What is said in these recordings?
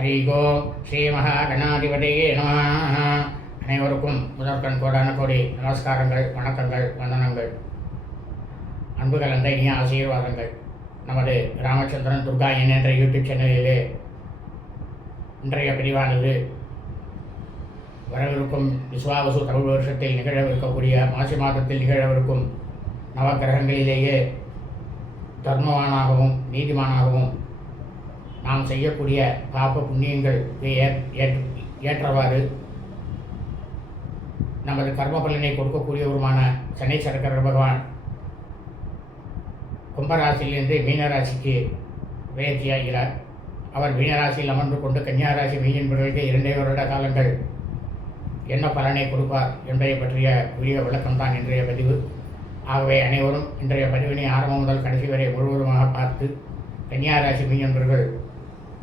ஹரிகோ ஸ்ரீ மகாகணாதிபதியே நம அனைவருக்கும் முதற்கண் கோடான கோடி நமஸ்காரங்கள் வணக்கங்கள் வந்தனங்கள் அன்பு கலந்த இனிய ஆசீர்வாதங்கள். நமது ராமச்சந்திரன் துர்கா என் என்ற யூடியூப் சேனலிலே இன்றைய பிரிவானது வரவிருக்கும் விஸ்வாவசு தமிழ் வருஷத்தில் நிகழவிருக்கக்கூடிய மாசி மாதத்தில் நிகழவிருக்கும் நவக்கிரகங்களிலேயே தர்மவானாகவும் நீதிமானாகவும் நாம் செய்யக்கூடிய பாப புண்ணியங்கள் ஏற்றவாறு நமது கர்ம பலனை கொடுக்கக்கூடியவருமான சனீஸ்வரக்கர பகவான் கும்பராசியிலிருந்து மீனராசிக்கு வேத்தியாகிறார் அவர் மீனராசியில் அமர்ந்து கொண்டு கன்னியாராசி மீனன்பர்களுக்கு இரண்டே வருட காலங்கள் என்ன பலனை கொடுப்பார் என்பதை பற்றிய உரிய விளக்கம்தான் இன்றைய பதிவு. ஆகவே அனைவரும் இன்றைய பதிவினை ஆரம்பம் முதல் கடைசி வரை முழுவதுமாக பார்த்து கன்னியாராசி மீனன்பர்கள்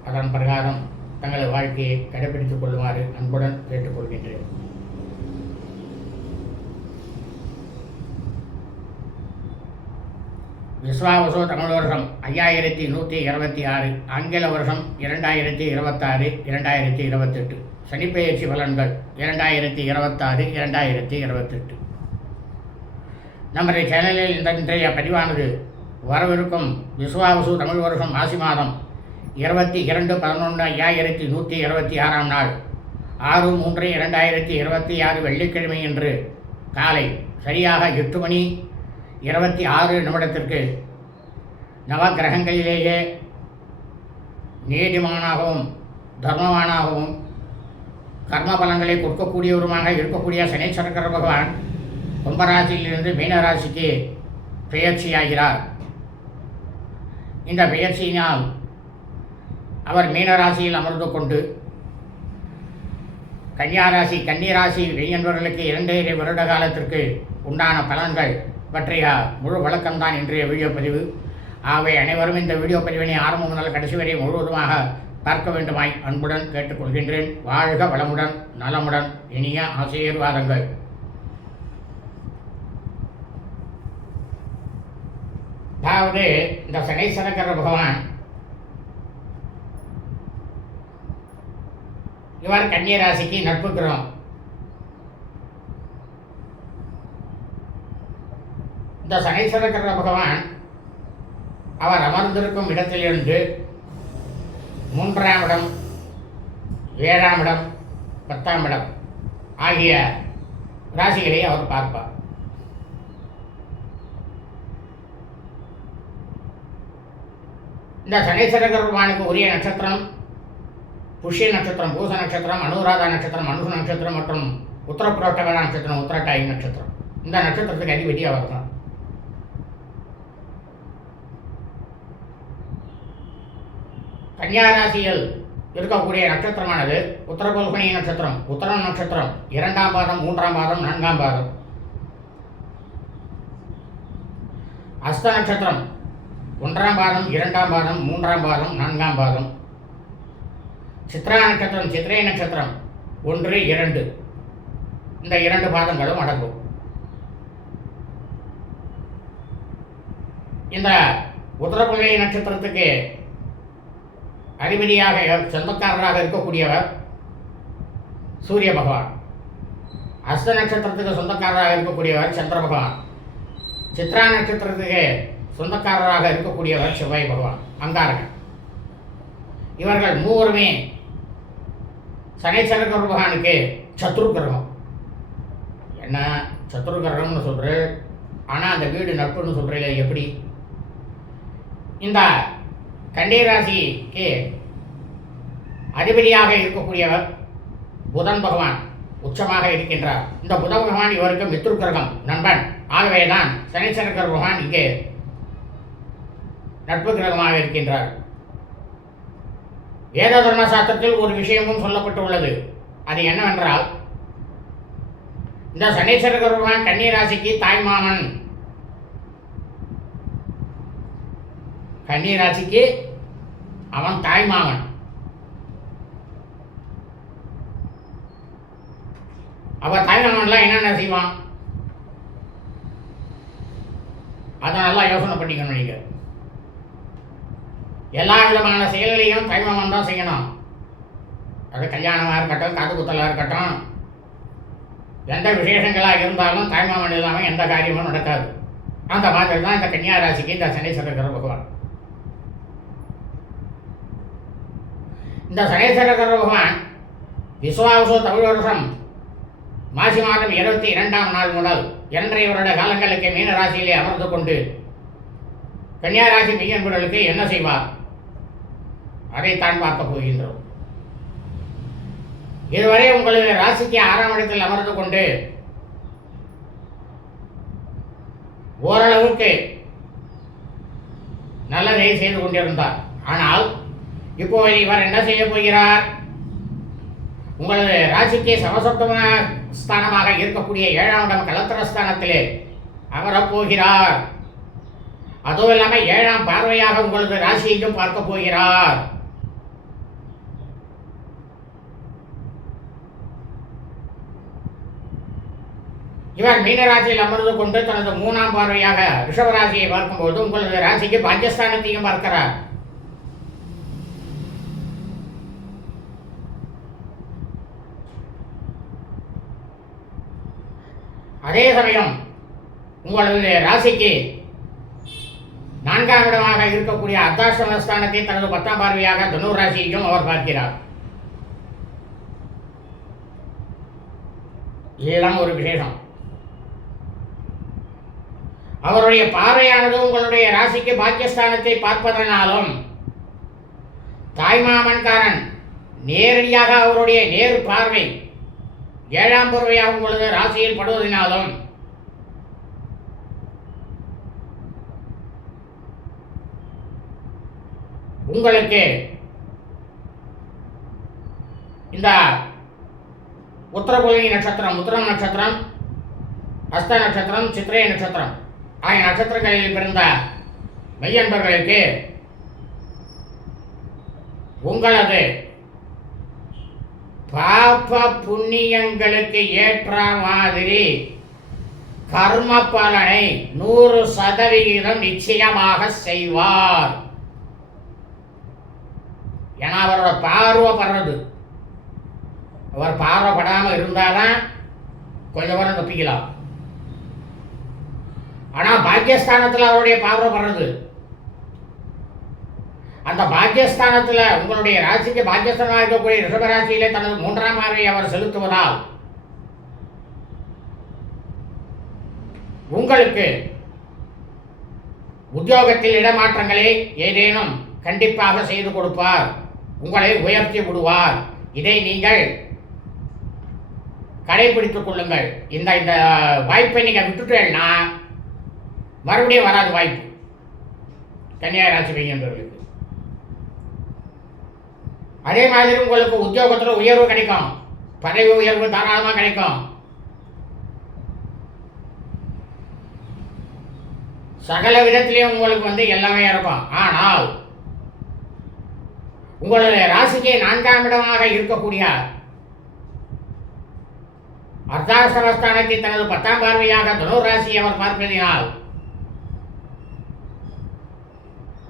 அதன் பிரகாரம் தங்களது வாழ்க்கையை கடைபிடித்துக் கொள்ளுமாறு அன்புடன் கேட்டுக்கொள்கின்றேன். விஸ்வாவசோ தமிழ் வருஷம் ஐயாயிரத்தி நூற்றி இருபத்தி ஆறு ஆங்கில வருஷம் இரண்டாயிரத்தி இருபத்தாறு இரண்டாயிரத்தி இருபத்தெட்டு. சனிப்பெயர்ச்சி பலன்கள் இரண்டாயிரத்தி இருபத்தாறு இரண்டாயிரத்தி இருபத்தெட்டு. நமது சேனலில் இந்த இன்றைய பதிவானது வரவிருக்கும் விஸ்வாவசு தமிழ் வருஷம் ஆசி மாதம் இருபத்தி இரண்டு பதினொன்று ஐயாயிரத்தி நூற்றி இருபத்தி ஆறாம் நாள். ஆறு மூன்று இரண்டாயிரத்தி இருபத்தி ஆறு வெள்ளிக்கிழமை என்று காலை சரியாக எட்டு மணி இருபத்தி ஆறு நிமிடத்திற்கு நவகிரகங்களிலேயே நீதிமானாகவும் தர்மவானாகவும் கர்ம பலங்களை கொடுக்கக்கூடியவருமாக இருக்கக்கூடிய சனீஸ்வரக்கர பகவான் கும்பராசியிலிருந்து மீனராசிக்கு பெயர்ச்சியாகிறார். இந்த பெயர்ச்சியினால் அவர் மீனராசியில் அமர்ந்து கொண்டு கன்னியாராசி கன்னிராசி வெய்யன்பவர்களுக்கு இரண்டரை வருட காலத்திற்கு உண்டான பலன்கள் பற்றிய முழு வழக்கம்தான் இன்றைய வீடியோ பதிவு. ஆகவே அனைவரும் இந்த வீடியோ பதிவினை ஆரம்பம் முதல் கடைசி வரை முழுவதுமாக பார்க்க வேண்டுமாய் அன்புடன் கேட்டுக்கொள்கின்றேன். வாழ்க வளமுடன் நலமுடன் இனிய ஆசீர்வாதங்கள். அதாவது இந்த சனீஸ்வரக்கர பகவான் இவர் கன்னியராசிக்கு நட்பு கிரகம் இந்த சனீஸ்வரக்கர பகவான் அவர் அமர்ந்திருக்கும் இடத்திலிருந்து மூன்றாம் இடம் ஏழாம் இடம் பத்தாம் இடம் ஆகிய ராசிகளை அவர் பார்ப்பார். இந்த சனீஸ்வர பெருமானுக்கு உரிய நட்சத்திரம் புஷ்ய நட்சத்திரம் பூச நட்சத்திரம் அனுராதா நட்சத்திரம் அனுச நட்சத்திரம் மற்றும் உத்தரப்புரோட்டகா நட்சத்திரம் உத்தரட்டாயி நட்சத்திரம். இந்த நட்சத்திரத்துக்கு அதிபதி அவர் தான். கன்னியாராசியில் இருக்கக்கூடிய நட்சத்திரமானது உத்தரகோல்கனி நட்சத்திரம் உத்தரம் நட்சத்திரம் இரண்டாம் பாதம் மூன்றாம் பாதம் நான்காம் பாதம். அஸ்த நட்சத்திரம் ஒன்றாம் பாதம் இரண்டாம் பாதம் மூன்றாம் பாதம் நான்காம் பாதம். சித்ரா நட்சத்திரம் சித்திரை நட்சத்திரம். ஒன்று இரண்டு. இந்த இரண்டு பாதங்களும் அடங்கும். இந்த உத்தரப்புள்ளி நட்சத்திரத்துக்கு அதிபதியாக சொந்தக்காரராக இருக்கக்கூடியவர் சூரிய பகவான். அஸ்த நட்சத்திரத்துக்கு சொந்தக்காரராக இருக்கக்கூடியவர் சந்திர பகவான். சித்ரா நட்சத்திரத்துக்கு சொந்தக்காரராக இருக்கக்கூடியவர் செவ்வாய் பகவான். அங்காரகன். இவர்கள் மூவருமே சனீஸ்வர பகவானுக்கு சத்ரு கிரகம் என்ன? சத்ரு கிரகம்னு சொல்கிற ஆனால் அந்த வீடு நட்புன்னு சொல்கிறீங்களே எப்படி? இந்த கண்டீராசிக்கு அதிபதியாக இருக்கக்கூடியவர் புதன் பகவான் உச்சமாக இருக்கின்றார். இந்த புத பகவான் இவருக்கு மித்ரு கிரகம் நண்பன். ஆகவேதான் சனீஸ்வர பகவான் இங்கே நட்பு கிரகமாக இருக்கின்றார். வேத தர்ம சாஸ்திரத்தில் ஒரு விஷயமும் சொல்லப்பட்டுள்ளது. அது என்னவென்றால் இந்த சனீஸ்வர பகவான் கன்னி ராசிக்கு தாய்மாமன் கன்னி ராசிக்கு அவன் தாய்மாமன் அவ தாய்மாமன்லாம் என்னென்ன செய்வான்? அதை நல்லா யோசனை பண்ணிக்கணும் நீங்கள் எல்லா விதமான செயல்களையும் தாய்மாமன் தான் செய்யணும். அது கல்யாணமாக இருக்கட்டும் காது குத்தலாக இருக்கட்டும் எந்த விசேஷங்களாக இருந்தாலும் தாய்மாமன் இல்லாமல் எந்த காரியமும் நடக்காது. அந்த மாதிரி தான் இந்த கன்னியா ராசிக்கு இந்த சனீஸ்வரர் பகவான். இந்த சனீஸ்வரர் பகவான் விஸ்வாவசு தமிழ் வருஷம் மாசி மாதம் இருபத்தி இரண்டாம் நாள் முதல் இரண்டரை வருட காலங்களுக்கு மீன ராசியிலே அமர்ந்து கொண்டு கன்னியா ராசி மெய்யன்பர்களுக்கு என்ன செய்வார்? அதைத்தான் பார்க்க போகின்றோம். இதுவரை உங்களுடைய ராசிக்கு ஆறாம் இடத்தில் அமர்ந்து கொண்டு ஓரளவுக்கு நல்லதை செய்து கொண்டிருந்தார். ஆனால் இப்போ இவர் என்ன செய்ய போகிறார்? உங்களது ராசிக்கு சமசப்தம ஸ்தானமாக இருக்கக்கூடிய ஏழாம் இடம் கலத்திர ஸ்தானத்திலே அதுவும் இல்லாமல் ஏழாம் பார்வையாக உங்களது ராசியையும் பார்க்க போகிறார். இவர் மீனராசியில் அமர்ந்து கொண்டு தனது மூணாம் பார்வையாக ரிஷபராசியை பார்க்கும்போது உங்களது ராசிக்கு பஞ்சஸ்தானத்தையும் பார்க்கிறார். அதே சமயம் உங்களது ராசிக்கு நான்காம் இடமாக இருக்கக்கூடிய அர்த்தாசிரமஸ்தானத்தை தனது பத்தாம் பார்வையாக தனு ராசியையும் அவர் பார்க்கிறார். இதுதான் ஒரு விசேஷம். அவருடைய பார்வையானது உங்களுடைய ராசிக்கு பாக்கியஸ்தானத்தை பார்ப்பதனாலும் தாய்மாமன்காரன் நேரடியாக அவருடைய நேர் பார்வை ஏழாம் பார்வையாக உங்களது ராசியில் படுவதனாலும் உங்களுக்கு இந்த உத்தரபுலி நட்சத்திரம் உத்தரம் நட்சத்திரம் ஹஸ்த நட்சத்திரம் சித்திரை நட்சத்திரம் ஆகிய நட்சத்திரங்களில் பிறந்த மெய்யன்பர்களுக்கு உங்களது பாப புண்ணியங்களுக்கு ஏற்ற மாதிரி கர்ம பலனை நூறு சதவிகிதம் நிச்சயமாக செய்வார். ஏன்னா அவரோட பார்வைப்படுறது. அவர் பார்வைப்படாமல் இருந்தாதான் கொஞ்சம் நேரம் தப்பிக்கலாம் பாக்கியஸ்தானத்தில் அவருடைய பார்வை படுறது அந்த பாக்கியஸ்தானத்தில் உங்களுடைய ராசிக்கு பாக்கியஸ்தானமாக இருக்கக்கூடிய ரிஷபராசியிலே தனது மூன்றாம் பார்வையை அவர் செலுத்துவதால் உங்களுக்கு உத்தியோகத்தில் இடமாற்றங்களை ஏதேனும் கண்டிப்பாக செய்து கொடுப்பார். உங்களை உயர்த்தி விடுவார். இதை நீங்கள் கடைபிடித்துக் கொள்ளுங்கள். இந்த இந்த வாய்ப்பை நீங்கள் விட்டுட்டேன்னா மறுபடியும் வராது வாய்ப்பு. கன்னியா ராசி பையன்றவர்களுக்கு அதே மாதிரி உங்களுக்கு உத்தியோகத்தில் உயர்வு கிடைக்கும். பதவி உயர்வு தாராளமாக கிடைக்கும். சகல விதத்திலையும் உங்களுக்கு வந்து எல்லாமே இருக்கும். ஆனால் உங்களுடைய ராசிக்கு நான்காம் இடமாக இருக்கக்கூடிய அர்த்தாசமஸ்தானத்தை தனது பத்தாம் பார்வையாக தனுர் ராசியை அவர் பார்ப்பதினால்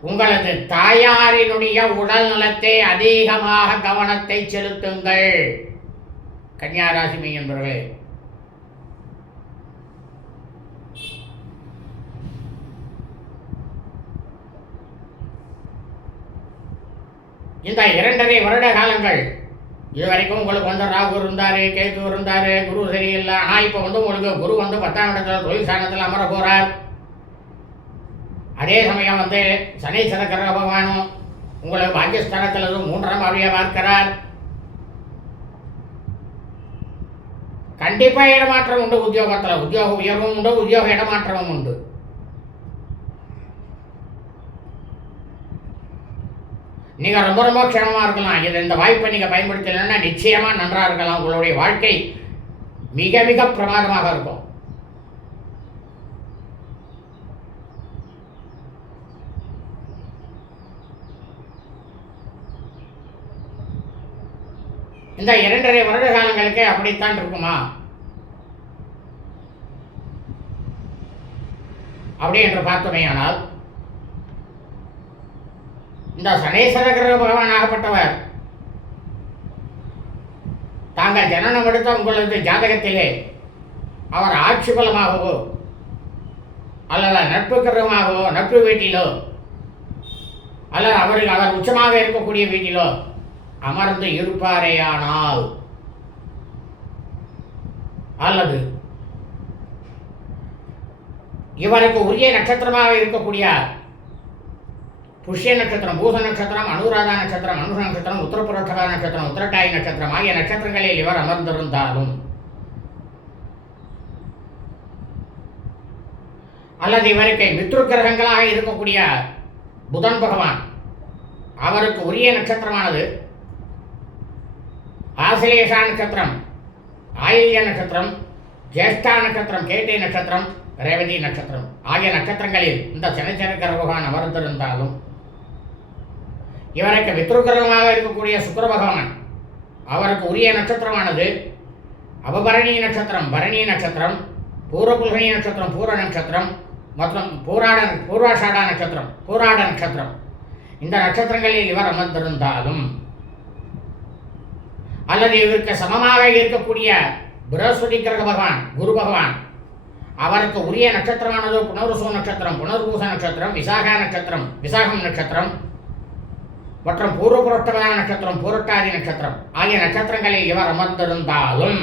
உங்களது தாயாரினுடைய உடல் நலத்தை அதிகமாக கவனத்தை செலுத்துங்கள். கன்னியாராசி மெய்யன்பர்களே இந்த இரண்டரை வருட காலங்கள் இதுவரைக்கும் உங்களுக்கு வந்து ராகு இருந்தாரு கேது இருந்தாரு குரு சரியில்லை. ஆனால் இப்போ வந்து உங்களுக்கு குரு வந்து பத்தாம் இடத்துல தொழில் சாணத்தில் அமர போறார். அதே சமயம் வந்து சனீஸ்வர கிரக பகவானும் உங்களை பாக்கியஸ்தானத்தில் மூன்றாம் அவையை பார்க்கிறார். கண்டிப்பாக இடமாற்றம் உண்டு உத்தியோகத்தில். உத்தியோக உயர்வும் உண்டு உத்தியோக இடமாற்றமும் உண்டு. நீங்கள் ரொம்ப ரொம்ப க்ஷமமாக இருக்கலாம். இது இந்த வாய்ப்பை நீங்கள் பயன்படுத்தலைன்னா நிச்சயமாக நன்றாக இருக்கலாம். உங்களுடைய வாழ்க்கை மிக மிக பிரமாதமாக இருக்கும். இந்த இரண்டரை வருட காலங்களுக்கு அப்படித்தான் இருக்குமா? அப்படி என்று பார்த்தோமேயானால் இந்த சனேஸ்வர கிரக பகவான் ஆகப்பட்டவர். தாங்கள் ஜனனம் எடுத்த உங்களது ஜாதகத்திலே அவர் ஆட்சி பலமாகவோ அல்லது நட்பு கிரகமாகவோ நட்பு வீட்டிலோ அல்லது அவருக்கு அவர் உச்சமாக இருக்கக்கூடிய வீட்டிலோ அமர்ந்து இருப்பாரேயானால். அல்லது இவருக்கு உரிய நட்சத்திரமாக இருக்கக்கூடிய புஷ்ய நட்சத்திரம் பூச நட்சத்திரம் அனுராதா நட்சத்திரம் அனுஷ நட்சத்திரம் உத்தரப்புரோட்டகா நட்சத்திரம் உத்தரட்டாய் நட்சத்திரம் ஆகிய நட்சத்திரங்களில் இவர் அமர்ந்திருந்தாலும். அல்லது இவருக்கு மித்ரு கிரகங்களாக இருக்கக்கூடிய புதன் பகவான். அவருக்கு உரிய நட்சத்திரமானது ஆசிலேஷா நட்சத்திரம் ஆயில்ய நட்சத்திரம் ஜேஷ்டா நட்சத்திரம் கேட்டை நட்சத்திரம் ரேவதி நட்சத்திரம். ஆகிய நட்சத்திரங்களில் இந்த சனிச்சரக்கர பகவான் அமர்ந்திருந்தாலும் இவருக்கு மித்ருக்கிரகமாக இருக்கக்கூடிய சுக்கிர பகவான் அவருக்கு உரிய நட்சத்திரமானது அபபரணி நட்சத்திரம் பரணி நட்சத்திரம் பூர்வபுல்கணி நட்சத்திரம் பூர நட்சத்திரம் மற்றும் பூராட பூர்வாஷாடா நட்சத்திரம் பூராட நட்சத்திரம். இந்த நட்சத்திரங்களில் இவர் அமர்ந்திருந்தாலும் அல்லது இவருக்கு சமமாக இருக்கக்கூடிய பிரகஸ்பதி கிரக பகவான் குரு பகவான் அவருக்கு உரிய நட்சத்திரமானது புனர்வசு நட்சத்திரம் புனர்பூச நட்சத்திரம் விசாகா நட்சத்திரம் விசாகம் நட்சத்திரம் மற்றும் பூர்வ புரட்டகா நட்சத்திரம் பூரட்டாதி நட்சத்திரம் ஆகிய நட்சத்திரங்களில் இவர் அமர்ந்திருந்தாலும்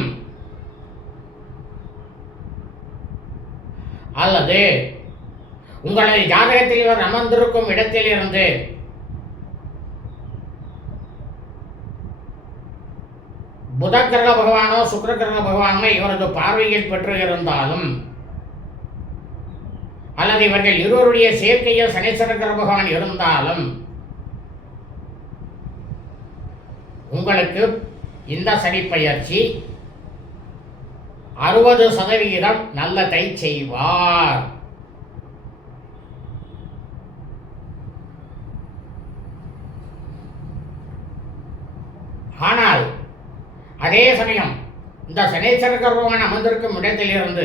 அல்லது உங்களது ஜாதகத்தில் இவர் அமர்ந்திருக்கும் இடத்திலிருந்து புத கிரக பகவானோ சுக்கிர கிரக பகவானோ இவரது பார்வையில் பெற்று இருந்தாலும் அல்லது இவர்கள் இருவருடைய சேர்க்கையில் சனீஸ்வர கிரக பகவான் இருந்தாலும் உங்களுக்கு இந்த சனி பயிற்சி அறுபது சதவிகிதம் நல்லதை செய்வார் ஆனால் அதே சமயம் இந்த சனீஸ்வர கர்ப்பவன் அமர்ந்திருக்கும் இடத்திலிருந்து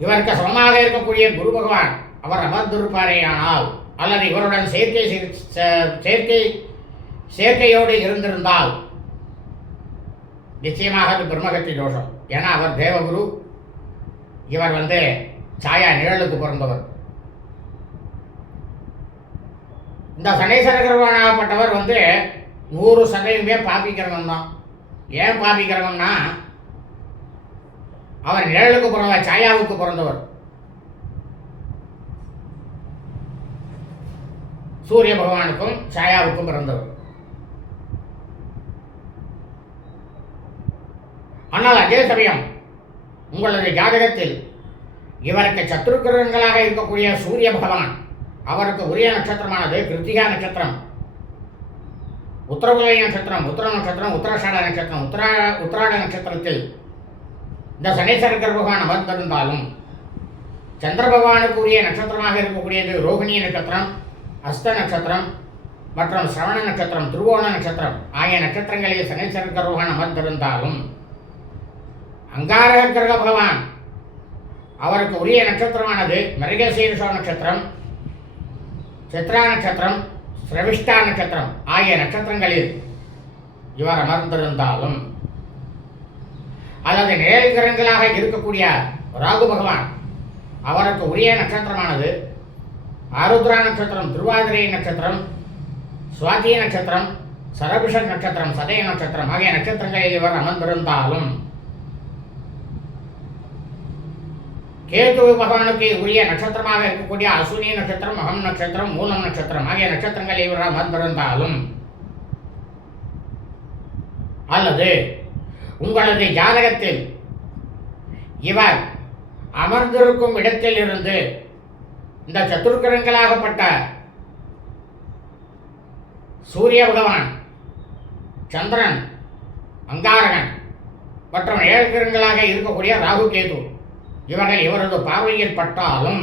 இவருக்கு சமமாக இருக்கக்கூடிய குரு பகவான் அவர் அமர்ந்திருப்பாரே ஆனால் அல்லது இவருடன் சேர்க்கை செய்- சே- சேர்க்கை சேர்க்கையோடு இருந்திருந்தால் நிச்சயமாக அது பிரம்மகத்தி தோஷம். ஏன்னா அவர் தேவகுரு இவர் வந்து சாயா நிழலுக்கு பிறந்தவர் இந்த சனீஸ்வர கிரகணப்பட்டவர் வந்து நூறு சதவீதமே பாப்பி கிரகம் தான் ஏன் பாப்பி கிரகம்னா அவர் நிழலுக்கு பிறந்தவர் சாயாவுக்கு பிறந்தவர். சூரிய பகவானுக்கும் சாயாவுக்கும் பிறந்தவர். ஆனால் அதே சமயம் உங்களது ஜாதகத்தில் இவருக்கு சத்ருக்கிரகங்களாக இருக்கக்கூடிய சூரிய பகவான் அவருக்கு உரிய நட்சத்திரமானது கிருத்திகா நட்சத்திரம். உத்தரகுலை நட்சத்திரம் உத்தர நட்சத்திரம் உத்தரசாட நட்சத்திரம் உத்தரா உத்தராட நட்சத்திரத்தில் இந்த சனீஸ்வர பகவான் அமர்ந்திருந்தாலும் சந்திர பகவானுக்குரிய நட்சத்திரமாக இருக்கக்கூடியது ரோகிணி நட்சத்திரம் அஸ்த நட்சத்திரம் மற்றும் சிரவண நட்சத்திரம் திருவோண நட்சத்திரம் ஆகிய நட்சத்திரங்களில் சனீஸ்வர பகவான் அமர்ந்திருந்தாலும் அங்காரக கிரக பகவான் அவருக்கு உரிய நட்சத்திரமானது மிருகசீரிஷோ நட்சத்திரம் சித்ரா நட்சத்திரம் சிரவிஷ்டா நட்சத்திரம் ஆகிய நட்சத்திரங்களில் இவர் அமர்ந்திருந்தாலும் அல்லது நிழல் கிரகங்களாக இருக்கக்கூடிய ராகு பகவான் அவருக்கு உரிய நட்சத்திரமானது ஆருத்ரா நட்சத்திரம் திருவாதிரை நட்சத்திரம் சுவாதி நட்சத்திரம் சரபிஷ நட்சத்திரம் சதய நட்சத்திரம் ஆகிய நட்சத்திரங்களில் இவர் அமர்ந்திருந்தாலும் கேது பகவானுக்கு உரிய நட்சத்திரமாக இருக்கக்கூடிய அசுனி நட்சத்திரம் மகம் நட்சத்திரம் மூலம் நட்சத்திரம் ஆகிய நட்சத்திரங்கள் இவர் அமர்ந்திருந்தாலும் அல்லது உங்களது ஜாதகத்தில் இவர் அமர்ந்திருக்கும் இடத்தில் இருந்து இந்த சத்துருக்கிரங்களாகப்பட்ட சூரிய பகவான் சந்திரன் அங்காரகன் மற்றும் ஏழு ஏழ்கிரங்களாக இருக்கக்கூடிய ராகு கேது இவர்கள் இவரது பார்வையில் பட்டாலும்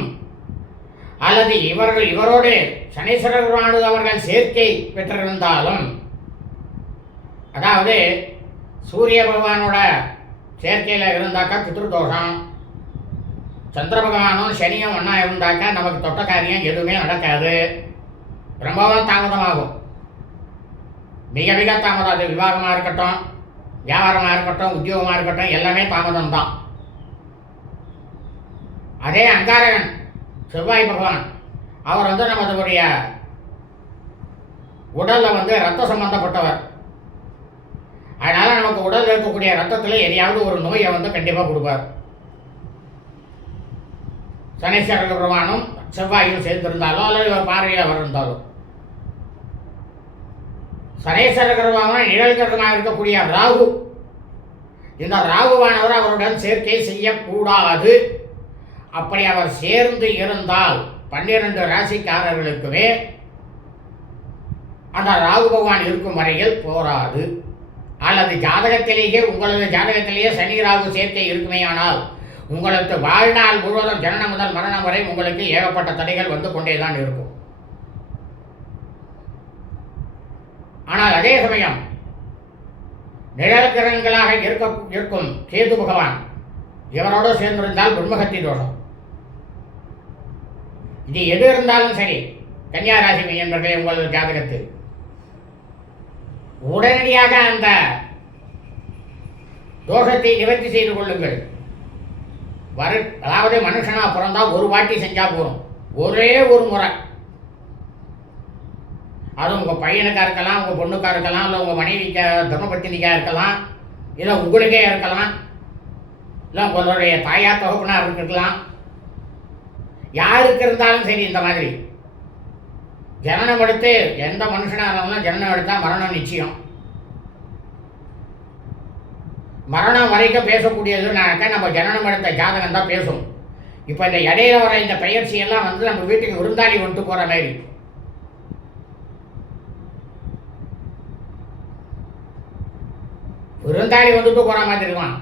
அல்லது இவர்கள் இவரோடு சனீஸ்வரர் பகவானோடு அவர்கள் சேர்க்கை பெற்றிருந்தாலும் அதாவது சூரிய பகவானோட சேர்க்கையில் இருந்தாக்கா பித்ருதோஷம் சந்திர பகவானும் சனியும் ஒன்றா இருந்தாக்கா நமக்கு தொட்ட காரியம் எதுவுமே நடக்காது. ரொம்பவும் தாமதமாகும். மிக மிக தாமதம். அது விவாகமாக இருக்கட்டும் வியாபாரமாக இருக்கட்டும் உத்தியோகமாக இருக்கட்டும் எல்லாமே தாமதம் தான் அதே அங்காரகன் செவ்வாய் பகவான் அவர் வந்து நமதுடைய உடலில் வந்து ரத்த சம்பந்தப்பட்டவர். அதனால நமக்கு உடலில் இருக்கக்கூடிய ரத்தத்தில் எதையாவது ஒரு நோயை வந்து கண்டிப்பாக கொடுப்பார். சனீஸ்வரர் பெருமானும் செவ்வாயும் சேர்ந்திருந்தாலும் அல்லது இவர் பார்வையில் அவர் இருந்தாலோ சனீஸ்வர பெருமானும் நிழல்கிரகமாக இருக்கக்கூடிய ராகு இந்த ராகுவானவர் அவருடன் சேர்க்கை செய்யக்கூடாது. அப்படி அவர் சேர்ந்து இருந்தால் பன்னிரண்டு ராசிக்காரர்களுக்குமே அந்த ராகு பகவான் இருக்கும் வரையில் போராது. அல்லது ஜாதகத்திலேயே உங்களது ஜாதகத்திலேயே சனி ராகு சேர்க்கை இருக்குமேயானால் உங்களுக்கு வாழ்நாள் முழுவதும் ஜனனம் முதல் மரணம் வரை உங்களுக்கு ஏகப்பட்ட தடைகள் வந்து கொண்டே தான் இருக்கும். ஆனால் அதே சமயம் நிழல்கிரகங்களாக இருக்க இருக்கும் கேது பகவான் இவரோடு சேர்ந்திருந்தால் பிரம்மகத்தி தோஷம். இது எது இருந்தாலும் சரி. கன்னியாராசி மையன்பர்களே உங்களது ஜாதகத்தில் உடனடியாக அந்த தோஷத்தை நிவர்த்தி செய்து கொள்ளுங்கள். வரு அதாவது மனுஷனாக பிறந்தால் ஒரு வாட்டி செஞ்சால் போகும் ஒரே ஒரு முறை. அது உங்கள் பையனுக்கா இருக்கலாம் உங்கள் பொண்ணுக்கா இருக்கலாம் இல்லை உங்கள் மனைவிக்கா தர்மபத்தினிக்காக இருக்கலாம் இல்லை உங்களுக்கே இருக்கலாம் இல்லை உங்களுடைய தாயார் தகப்பனார் இருக்கலாம். யாருக்கு இருந்தாலும் சரி இந்த மாதிரி. ஜனனம் எடுத்து எந்த மனுஷனாக இருந்தாலும் ஜனனம் எடுத்தால் மரணம் நிச்சயம். மரணம் வரைக்கும் பேசக்கூடியதுனாக்கா நம்ம ஜனனம் எடுத்த ஜாதகம் தான் பேசும். இப்போ இந்த இடையில வர இந்த பயிற்சி எல்லாம் வந்து நம்ம வீட்டுக்கு விருந்தாளி வந்துட்டு போகிற மாதிரி. விருந்தாளி வந்துட்டு போகிற மாதிரி இருக்கான்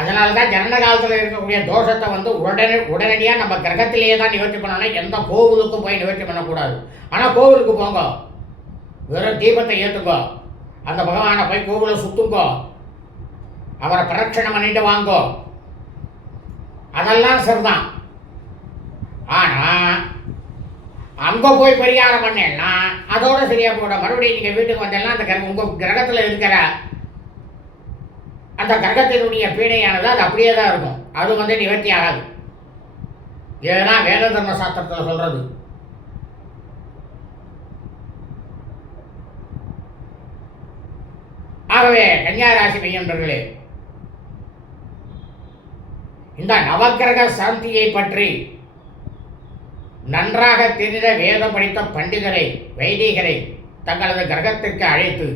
அதனால தான் ஜனன காலத்தில் இருக்கக்கூடிய தோஷத்தை வந்து உடனே உடனடியாக நம்ம கிரகத்திலேயே தான் நிவர்த்தி பண்ணணும் எந்த கோவிலுக்கும் போய் நிவர்த்தி பண்ணக்கூடாது. ஆனால் கோவிலுக்கு போங்க. வெறும் தீபத்தை ஏற்றுக்கோ அந்த பகவானை போய் கோவிலை சுற்றுங்கோ அவரை பிரட்சணம் பண்ணிட்டு வாங்கோ. அதெல்லாம் சரிதான். ஆனால் அங்கே போய் பரிகாரம் பண்ணேன்னா அதோட சரியாக போட மறுபடியும் நீங்கள் வீட்டுக்கு வந்தேன்னா அந்த கிரகம் உங்கள் கிரகத்தில் இருக்கிற அந்த கிரகத்தினுடைய பீடையானது அது அப்படியே தான் இருக்கும். அது வந்து நிவர்த்தி ஆகாது. இதெல்லாம் வேத தர்ம சாஸ்திரத்தில் சொல்கிறது ஆகவே கன்னியாராசி மையன்றர்களே இந்த நவக்கிரக சாந்தியை பற்றி நன்றாக தெரிந்த வேதம் படித்த பண்டிதரை வைதிகரை தங்களது கிரகத்திற்கு அழைத்து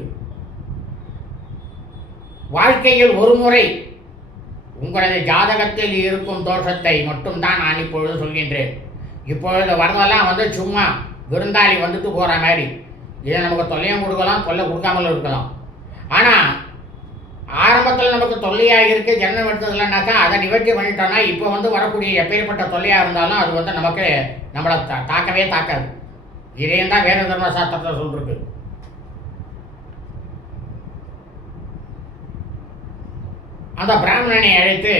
வாழ்க்கையில் ஒரு முறை உங்களது ஜாதகத்தில் இருக்கும் தோஷத்தை மட்டும்தான் நான் இப்பொழுது சொல்கின்றேன். இப்பொழுது வரதெல்லாம் வந்து சும்மா விருந்தாளி வந்துட்டு போகிற மாதிரி. இதை நமக்கு தொல்லையும் கொடுக்கலாம் தொல்லை கொடுக்காமலும் இருக்கலாம். ஆனால் ஆரம்பத்தில் நமக்கு தொல்லையாக இருக்குது ஜன்மம் எடுத்ததில்லைனாக்கா அதை நிவர்த்தி பண்ணிட்டோம்னா இப்போ வந்து வரக்கூடிய எப்பேற்பட்ட தொல்லையாக இருந்தாலும் அது வந்து நமக்கு நம்மளை தா தாக்கவே தாக்காது. இதையும் தான் வேறு தர்ம சாஸ்திரத்தில் சொல்லிருக்கு. அந்த பிராமணனை அழைத்து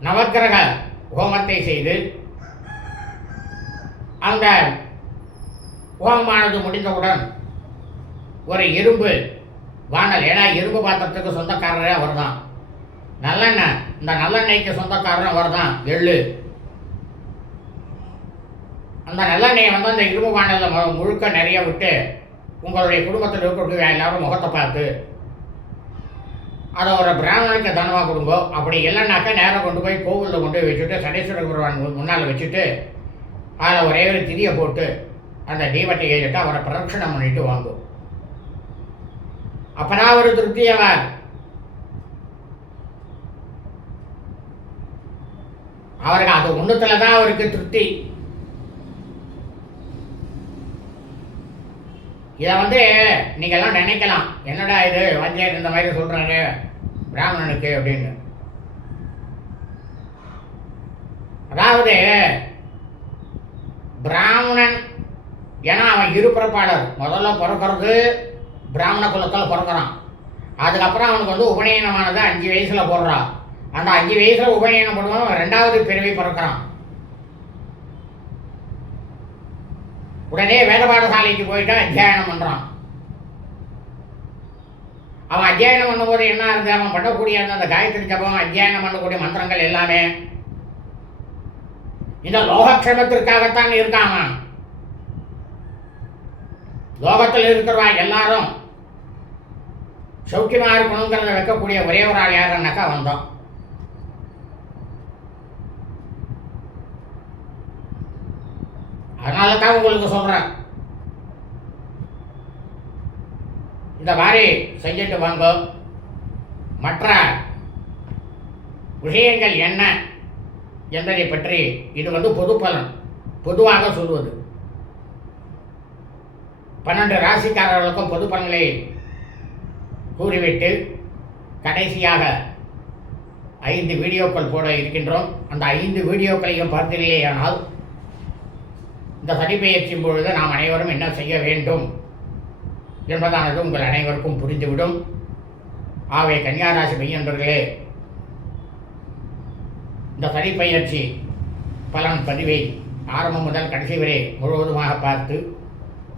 நவக்கிரக ஹோமத்தை செய்து அந்த ஹோமமானது முடிந்தவுடன் ஒரு இரும்பு வானல் ஏன்னா இரும்பு பாத்திரத்துக்கு சொந்தக்காரரே அவர் தான் நல்லெண்ணெய் இந்த நல்லெண்ணெய்க்கு சொந்தக்காரரும் அவர் தான் எள்ளு. அந்த நல்லெண்ணெயை வந்து அந்த இரும்பு வானலில் மு- முழுக்க நிறைய விட்டு உங்களுடைய குடும்பத்தில் இருக்கக்கூடிய எல்லாரும் முகத்தை பார்த்து அதை ஒரு பிராமணனுக்கு தானமாக கொடுங்கோ. அப்படி இல்லைன்னாக்கா நேரம் கொண்டு போய் கோவிலில் கொண்டு போய் வச்சுட்டு சடீஸ்வர குருவான் முன்னால் வச்சுட்டு அதில் ஒரே ஒரு திரியை போட்டு அந்த தீபத்தை ஏறிட்டு அவரை பிரதட்சணம் பண்ணிட்டு வாங்கும் அப்பனா ஒரு திருப்தி அவர் அவருக்கு அது ஒன்றுத்துல தான் அவருக்கு திருப்தி. இதை வந்து நீங்கள்லாம் நினைக்கலாம். என்னடா இது வந்து இந்த மாதிரி சொல்கிறாரு பிராமணனுக்கு அப்படின்னு. அதாவது பிராமணன் ஏன்னா அவன் இருபிறப்பாளர் முதல்ல பிறக்கிறது பிராமண குலத்தில் பிறக்கிறான். அதுக்கப்புறம் அவனுக்கு வந்து உபநயனமானது அஞ்சு வயசில் போடுறான் அந்த அஞ்சு வயசில் உபநயனம் பண்ணுவான் ரெண்டாவது பிறவி பிறக்கிறான். உடனே வேதபாடசாலைக்கு போயிட்டு அத்தியாயனம் பண்ணுறான் அவன் அத்தியாயனம் பண்ணும்போது என்ன இருக்கு அவன் பண்ணக்கூடிய அந்த காயத்ரி ஜபம் அத்தியாயனம் பண்ணக்கூடிய மந்திரங்கள் எல்லாமே இந்த லோகக்ஷேமத்திற்காகத்தான் இருக்கான் லோகத்தில் இருக்கிறவா எல்லாரும் சௌக்கியமாக இருக்கணுங்கிறத வைக்கக்கூடிய ஒரே ஒரு ஆள் யாருன்னாக்கா வந்தோம். அதனால தான் உங்களுக்கு சொல்கிறேன் இந்த மாதிரி செஞ்சுட்டு வாங்க மற்ற விஷயங்கள் என்ன என்பதை பற்றி இது வந்து பொது பலன் பொதுவாக சொல்வது. பன்னெண்டு ராசிக்காரர்களுக்கும் பொது பலன்களை கூறிவிட்டு கடைசியாக ஐந்து வீடியோக்கள் போட இருக்கின்றோம். அந்த ஐந்து வீடியோக்களையும் பார்த்தீர்களேயானால் இந்த சனிப்பெயர்ச்சியின் பொழுது நாம் அனைவரும் என்ன செய்ய வேண்டும்? என்பதானது உங்கள் அனைவருக்கும் புரிந்துவிடும். ஆகவே கன்னியாராசி பையன்பர்களே இந்த சனிப்பெயர்ச்சி பலன் பதிவை ஆரம்பம் முதல் கடைசி வரை முழுவதுமாக பார்த்து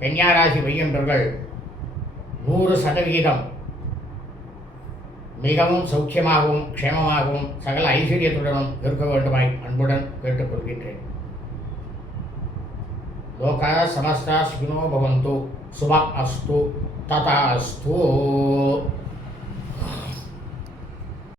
கன்னியாராசி பையன்பர்கள் நூறு சதவிகிதம் மிகவும் சௌக்கியமாகவும் க்ஷேமமாகவும் சகல ஐஸ்வர்யத்துடனும் இருக்க வேண்டுமாய் அன்புடன் கேட்டுக்கொள்கின்றேன். லோகா சமஸ்தா சுகினோ பவந்தோ. சுப அஸ்து ததா அஸ்து